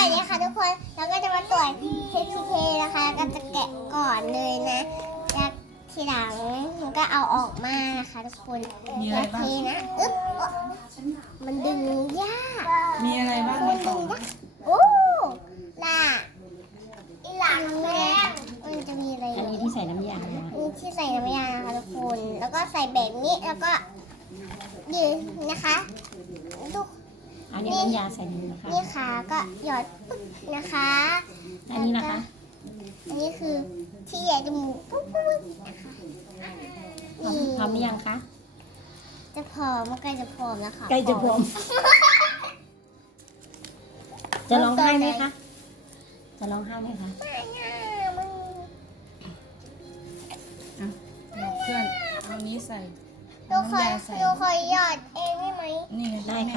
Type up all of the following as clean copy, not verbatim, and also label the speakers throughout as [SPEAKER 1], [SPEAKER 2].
[SPEAKER 1] วัสดีค่ะทุกคนเราก็จะมาตรวจ HCK นะคะก็จะแกะก่อนเลยนะแล้วทีหลังมันก็เอาออกมานะคะทุกคน
[SPEAKER 2] มีอะไรบ้าง
[SPEAKER 1] เทนะอึ๊บมันดึงยาก
[SPEAKER 2] มีอะไรบ้างในกล่อง
[SPEAKER 1] โอ้ล่ะอีหลังแม่มันจะมีอะไร
[SPEAKER 3] อันนี้ที่ใส่น้ำยา
[SPEAKER 1] มีที่ใส่น้ำยานะคะทุกคนแล้วก็ใส่แบบนี้แล้วก็ดีนะคะดู
[SPEAKER 3] อันนี้น้ำยาใส่นี้นะคะ
[SPEAKER 1] นี่ค่ะก็หยอดปึ๊บนะคะ
[SPEAKER 3] อันนี้นะคะ
[SPEAKER 1] อันนี้คือที่ใหญ่จมูกปุ๊บปุ๊บนะคะ
[SPEAKER 3] พร้อม
[SPEAKER 1] นี่
[SPEAKER 3] พร้อมหรือยังคะ
[SPEAKER 1] จะผอมใกล้จะผอมแล้วค่ะ
[SPEAKER 3] ใกล้จะพร้อม จะร้องไห้ไหมคะ จะร้องไห้ไหมคะ
[SPEAKER 1] ไม่น่ามึง
[SPEAKER 2] บอกเพื่อนเอานี้ใส่
[SPEAKER 1] ดูคอย
[SPEAKER 2] น้ำยาใส่
[SPEAKER 1] ดูคอยหยอดเองได้ไหม
[SPEAKER 2] นี่
[SPEAKER 3] ได้ค่ะ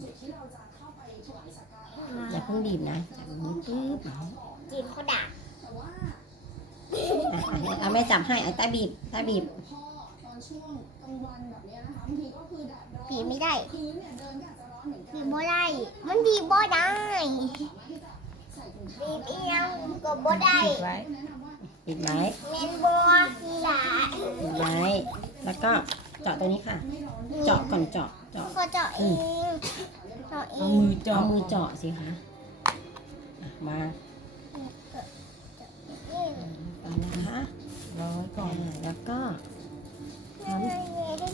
[SPEAKER 2] แม่
[SPEAKER 3] อย่าเพิ่งบีบนะจับมือปึ๊บ
[SPEAKER 1] จีบเขาด่า
[SPEAKER 3] เอาแม่จับให้เอาใต้บีบใต้บีบ
[SPEAKER 1] บีบไม่ได้บีบบ่ได้มันบีบบ่ได้บีบอีหยังก็บ่ได้
[SPEAKER 2] ปิดไว้
[SPEAKER 3] ปิดไว้
[SPEAKER 1] แมนบ่ล่ะ
[SPEAKER 3] ปิดไว้ แล้วก็เจาะตรงนี้ค่ะ เจาะก่อนเจาะ
[SPEAKER 1] ก็เจาะเองเจาะเอ
[SPEAKER 2] เอา
[SPEAKER 1] ง
[SPEAKER 2] มือจ่อ
[SPEAKER 3] เอามือเจาะสิคะอ่ะมาเอานะคะ
[SPEAKER 2] ร้อยก่อน
[SPEAKER 3] แล้วก็
[SPEAKER 1] ไม่ได้ไม่ได้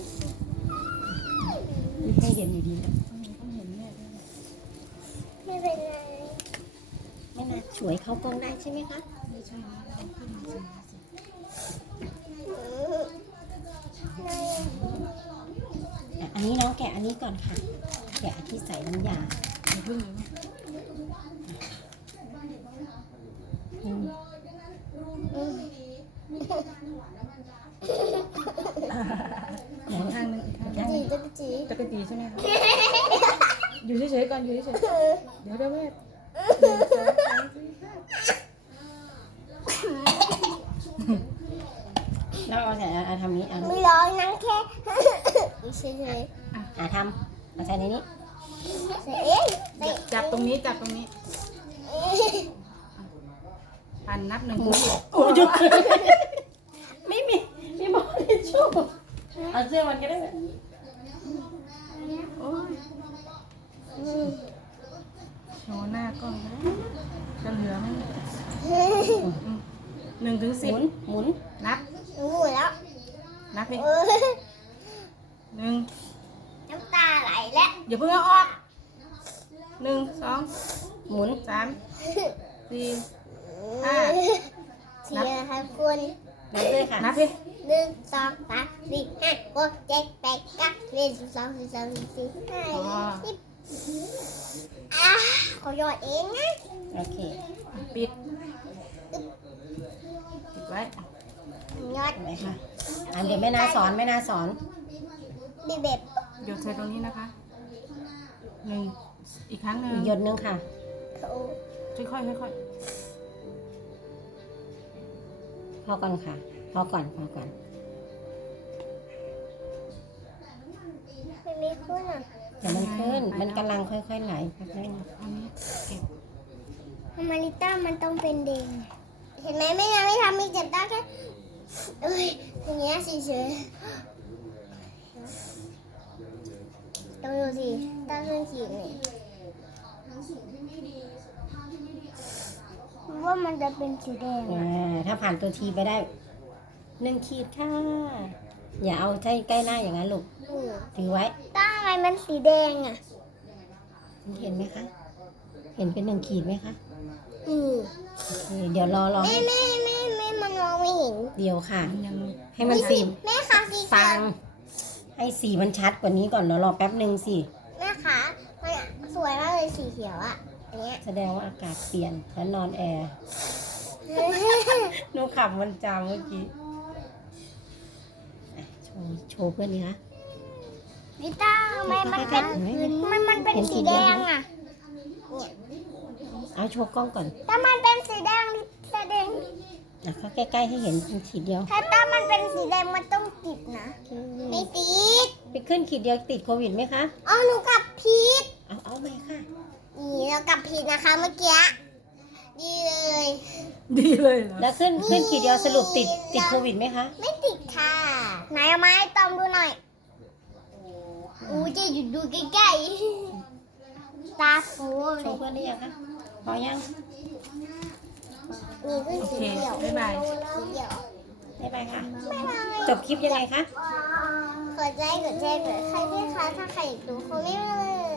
[SPEAKER 3] ให้เด่นดีๆนะ
[SPEAKER 2] ต้องเห็นแม่ด้วยนะ
[SPEAKER 1] ไม่เป็นไร
[SPEAKER 3] ไม่น่าช่วยเข้ากล้องได้ใช่ไหมคะ
[SPEAKER 2] ไม่ใช่นะเอาขึ้นมาสิ
[SPEAKER 3] อันนี้น้องแกะอันนี้ก่อนค่ะ แกะที่ใส่น้ำยา
[SPEAKER 2] อย่าเพิ่งเลยนะ
[SPEAKER 3] อืม
[SPEAKER 2] อีกข้างหนึงอีกข้างหนึง
[SPEAKER 1] จีจะจี
[SPEAKER 2] ตะกะตีใช่ไหมคะอยู่เฉยๆก่อนอยู่เฉยๆเดี๋ยวแม่
[SPEAKER 3] แล้วเอาใส่เอาทำนี้เอา
[SPEAKER 1] ไม่ร้องนั่งแค่เฉย
[SPEAKER 3] ทำเอาใส่ในนี้
[SPEAKER 1] ๆเอ๊ะ
[SPEAKER 2] จับตรงนี้จับตรงนี้พันนับหนึ่ง
[SPEAKER 3] หมุนโอ้ยไม่บอกทิชชู่เอาเสื้อมันก็ได้ไหม
[SPEAKER 2] โอ้ยโชว์หน้ากล้องก็ได้จะเหลือไหม1 ถึง
[SPEAKER 3] ห
[SPEAKER 2] 10
[SPEAKER 3] มุน
[SPEAKER 2] นับ
[SPEAKER 1] รู้แล้ว
[SPEAKER 2] นับดิ 1
[SPEAKER 1] น้ำตาไหลแล้ว
[SPEAKER 2] อย่าเพิ่งเอาออก1 2
[SPEAKER 3] หมุน
[SPEAKER 2] 3 4
[SPEAKER 1] เชียร์ค่ะคุณ
[SPEAKER 3] นับเลยค่ะ
[SPEAKER 2] นับดิ
[SPEAKER 1] 1 2 3 4 5 6 7 8 9 10 12 13 14 15เขาหยอดเองนะ
[SPEAKER 3] โอเค
[SPEAKER 2] ปิดไว้
[SPEAKER 1] หยอด
[SPEAKER 3] เห็นไหมคะเดี๋ยวแม่นาสอน
[SPEAKER 1] บีเบ็ด
[SPEAKER 2] หยดใส่ตรงนี้นะคะ1อีกครั้งหนึ่ง
[SPEAKER 3] อีกหยดนึงค่ะ
[SPEAKER 2] ค่อยๆค่อย
[SPEAKER 3] พอก่อนค่ะ พอก่อน
[SPEAKER 1] ไม่มีขึ้นอ่ะ
[SPEAKER 3] เดี๋ยวมันขึ้น มันกำลังค่อยๆไหลแป๊บนึง
[SPEAKER 2] ๆอันนี้เก็บ
[SPEAKER 1] ทำไมลิต้ามันต้องเป็นเด้งเห็นไหมไม่งั้นไม่ทำมีเจ็บได้แค่เอ้ยอย่างเงี้ยเฉยๆต้องดูสิตั้งเครื่องขีดนี่ว่ามันจะเป็นสีแดงอะ
[SPEAKER 3] ถ้าผ่านตัวทีไปได้1 ขีดค่ะ อย่าเอาใใกล้หน้าอย่างนั้นลูก ถือไว้
[SPEAKER 1] ตั้งอะไรมันสีแดงอ่ะ
[SPEAKER 3] เห็นไหมคะ เห็นเป็น1 ขีดไหมคะ
[SPEAKER 1] อืม
[SPEAKER 3] โอเคเดี๋ยวรอ
[SPEAKER 1] แม่มันมองไม่เห็น
[SPEAKER 3] เดี๋ยวค่ะ
[SPEAKER 2] มันยัง
[SPEAKER 3] ให้มันสี
[SPEAKER 1] แม่คะสีเขี
[SPEAKER 3] ฟั
[SPEAKER 1] ย
[SPEAKER 3] ง
[SPEAKER 1] ว
[SPEAKER 3] ให้สีมันชัดกว่านี้ก่อนรอแป๊บนึงสิ
[SPEAKER 1] แม่คะมันสวยมากเลยสีเขียวอ่ะอันเนี้ย
[SPEAKER 3] แสดงว่าอากาศเปลี่ยนแล้วนอนแอร์หนูขับมันจามเมื่อกี้อ่ะโชว์เพื่อนนี่คะ
[SPEAKER 1] ลิต้าทำไมมันเป็นมันเป็นสีแดงอ่ะเนี่ย
[SPEAKER 3] เอาโชว์กล้องก่อน
[SPEAKER 1] ถ้ามันเป็นสีแดงแสดง
[SPEAKER 3] อ่ะเข้าใกล้ๆให้เห็นเป็นขีดเดียว
[SPEAKER 1] ถ้ามันเป็นสีแดงมันต้องติดนะไม่ติด
[SPEAKER 3] ไปขึ้นขีดเดียวติดโควิดไหมคะ
[SPEAKER 1] เอาหนูกับพีท
[SPEAKER 3] เอาไหมค่ะ
[SPEAKER 1] นี่เรากลับผิดนะคะเมื่อกี้ดีเลย
[SPEAKER 2] ดีเลยเหรอ
[SPEAKER 3] แล้วขึ้นขีดเดียวสรุปติดโควิดไหมคะ
[SPEAKER 1] ไม่ติดค่ะไหนเอาไม้ตอมดูหน่อยอู้จะหยุดดูใกล้ๆตาฟูเล
[SPEAKER 3] โชว์
[SPEAKER 1] ย
[SPEAKER 3] เพื่อนได้ยังคะพอยัง
[SPEAKER 1] มีขึ้นสีเขียว
[SPEAKER 2] บ๊ายบาย
[SPEAKER 1] สีเขียว
[SPEAKER 3] ได้ไปค่ะ
[SPEAKER 1] ไม่เป็นไร
[SPEAKER 3] จบคลิปยังไงคะ
[SPEAKER 1] กดใจกดแชร์กดใครด้วยคะถ้าใครอยากดูคอมเมนต์มาเลย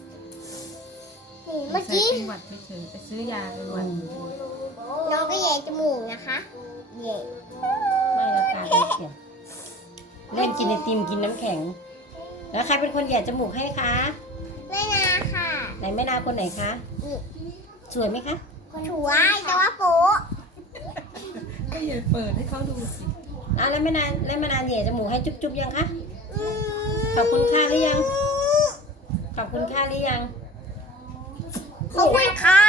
[SPEAKER 1] นี่เมื่อกี้
[SPEAKER 2] เป็นหวัดเฉยๆไปซื้อยาเป็นหวัด
[SPEAKER 1] น้องก็แย่จมูกนะคะแย่
[SPEAKER 3] ไม่ละกาเป็นเขียวเล่นกินไอติมกินน้ำแข็ง แล้วใครเป็นคนแหย่จมูกให้คะ
[SPEAKER 1] แม่นาค่ะ
[SPEAKER 3] ไหนแม่นาคนไหนคะ
[SPEAKER 1] นี่
[SPEAKER 3] สวยไหมคะ
[SPEAKER 1] ถูไว้แต่ว่าโป๊ะ
[SPEAKER 2] ก็อย่าเปิดให้เขาดูสิ
[SPEAKER 3] แล้วแม่นาแหย่จมูกให้จุ๊บๆยังคะ ขอบคุณค่าหรือยัง ขอบคุณค่าหรือยัง
[SPEAKER 1] ขอบคุณค่ะ